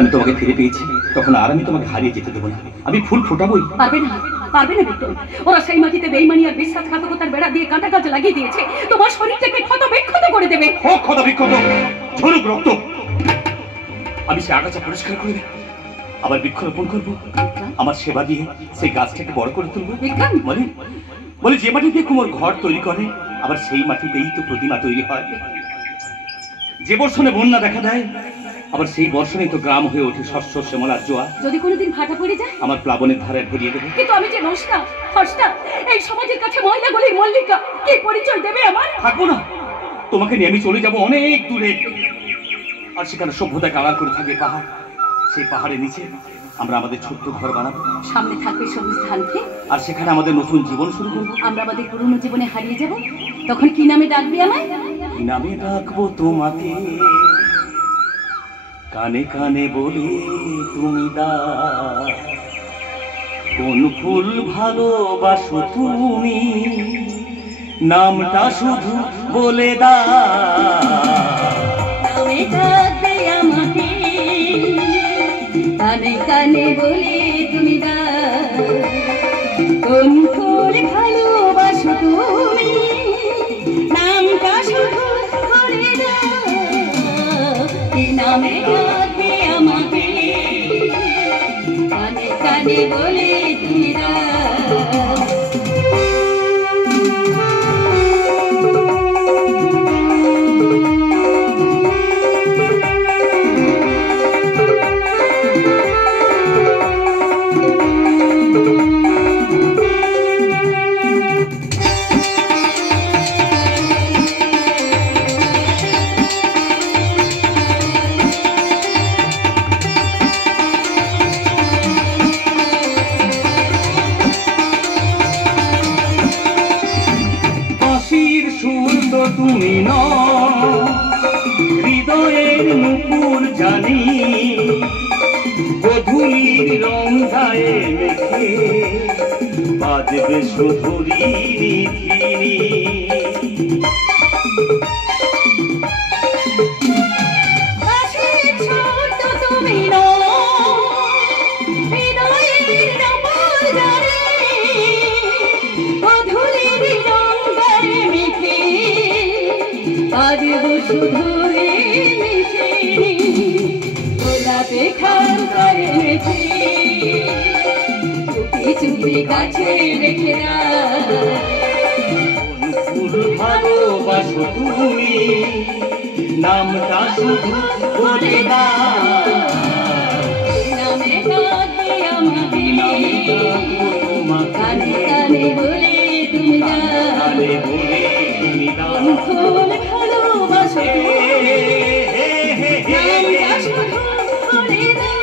আমি তোমাকে ফিরে পেয়েছি তখন আর আমি তোমাকে হারিয়ে যেতে দেবো না। আমি ফুল ফোটাবই। পারবে না, পারবে না বিক্রম। ওরা সেই মাটিতে বেঈমানি আর বিশ্বাসঘাতকতার বেড়া দিয়ে কাঁটা গাছ লাগিয়ে দিয়েছে। তোমার শরীরটাকে ক্ষত বিক্ষত করে দেবে। হোক ক্ষত বিক্ষত, ঝরুক রক্ত, আমি সে আগাছা পরিষ্কার করে দেব, আবার বৃক্ষরোপণ করবো, আমার সেবা দিয়ে সেই গাছটাকে বড় করে তুলবো। বলে যে মাটি দিয়ে কুমোর ঘর তৈরি করে, আবার সেই মাটিতেই তো প্রতিমা তৈরি হয়। যে বর্ষণে বন্যা দেখা দেয়, আবার সেই বর্ষণে তো গ্রাম হয়ে ওঠে শস্য শ্যামলার জোয়ার। যদি কোনোদিন ভাটা পড়ে যায়, আমার প্লাবনের ধারে ভরিয়ে দেবে। কিন্তু আমি যে নষ্টা, হর্ষটা, এই সমাজের কাছে ময়লা গলির মল্লিকা, কি পরিচয় দেবে আমার? থাকবো না, তোমাকে নিয়ে আমি চলে যাবো অনেক দূরে। আর সেখানে সভ্যতায় কালার করে থাকবে পাহাড়। সেই পাহাড়ের নিচে আমরা আমাদের ছোট্ট ঘর বানাবো। সামনে থাকবে সবুজ ধান খেত, আর সেখানে আমাদের নতুন জীবন শুরু করবো। আমরা আমাদের পুরনো জীবনে হারিয়ে যাব। তখন কি নামে ডাকবে আমায়? কি নামে ডাকবো তোমাকে? কানে কানে বলে তুমি দাও, কোন ফুল ভালোবাসো তুমি, নামটা শুধু বলে দাও। নামে ডাকবে আমাকে, কানে কানে বলে তুমি দাও, কোন ফুল ভালোবাসো তুমি, নামটা শুধু বলে দাও। কি নামে ডাকবে আমাকে, কানে কানে বলে তুমি দাও। তুমি হৃদয়ের নুপুর জানি, গধূলির রং গায়ে মেখে বাজবে শুধুরি নিধিনি। গাছে রেখে ফুল ভালোবাসো তুমি, নামটা শুধু বলে দাও। নামে ডাকবে আমাকে, কানে কানে বলে তুমি দাও, ফুল ভালোবাসো তুমি, নামটা শুধু বলে দাও।